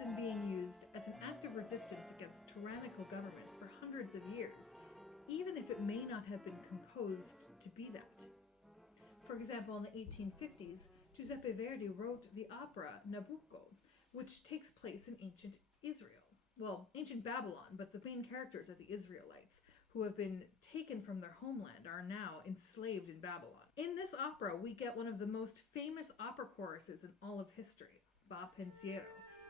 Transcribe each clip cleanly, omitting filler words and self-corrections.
been being used as an act of resistance against tyrannical governments for hundreds of years, even if it may not have been composed to be that. For example, in the 1850s, Giuseppe Verdi wrote the opera Nabucco, which takes place in ancient Israel. Well, ancient Babylon, but the main characters are the Israelites, who have been taken from their homeland, are now enslaved in Babylon. In this opera, we get one of the most famous opera choruses in all of history, Va Pensiero.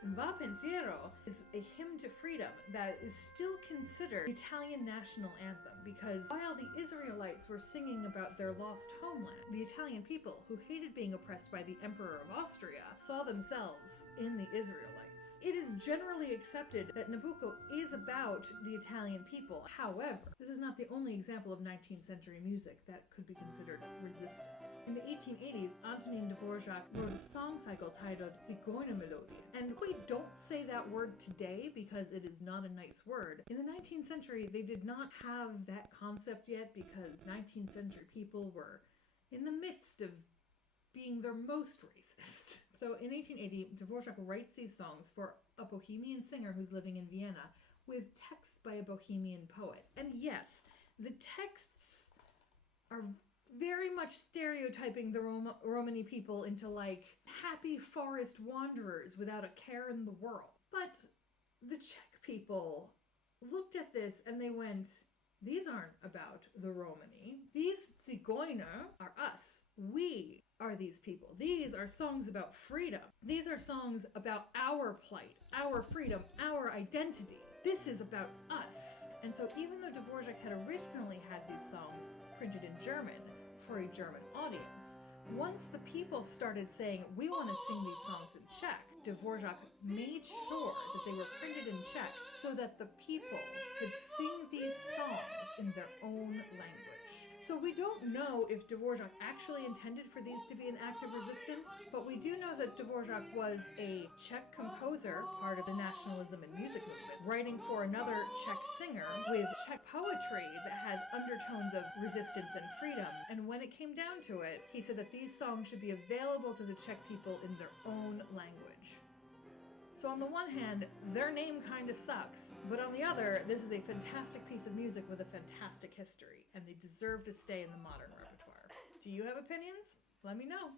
And Va Pensiero is a hymn to freedom that is still considered the Italian national anthem, because while the Israelites were singing about their lost homeland, the Italian people, who hated being oppressed by the Emperor of Austria, saw themselves in the Israelites. It is generally accepted that Nabucco is about the Italian people. However, this is not the only example of 19th century music that could be considered resistance. In the 1880s, Antonin Dvorak wrote a song cycle titled nermelodien. And we don't say that word today because it is not a nice word. In the 19th century, they did not have that concept yet because 19th century people were in the midst of being their most racist. So in 1880, Dvorak writes these songs for a Bohemian singer who's living in Vienna with texts by a Bohemian poet. And yes, the texts are very much stereotyping the Romani people into like happy forest wanderers without a care in the world. But the Czech people looked at this and they went, these aren't about the Romani. These Zigeuner are us. We are these people. These are songs about freedom. These are songs about our plight, our freedom, our identity. This is about us. And so even though Dvorak had originally had these songs printed in German for a German audience, once the people started saying, we want to sing these songs in Czech, Dvorak made sure that they were printed in Czech so that the people could sing these songs in their own language. So we don't know if Dvorak actually intended for these to be an act of resistance, but we do know that Dvorak was a Czech composer, part of the Nationalism and music movement, writing for another Czech singer with Czech poetry that has undertones of resistance and freedom. And when it came down to it, he said that these songs should be available to the Czech people in their own language. So on the one hand, their name kinda sucks, but on the other, this is a fantastic piece of music with a fantastic history, and they deserve to stay in the modern repertoire. Do you have opinions? Let me know.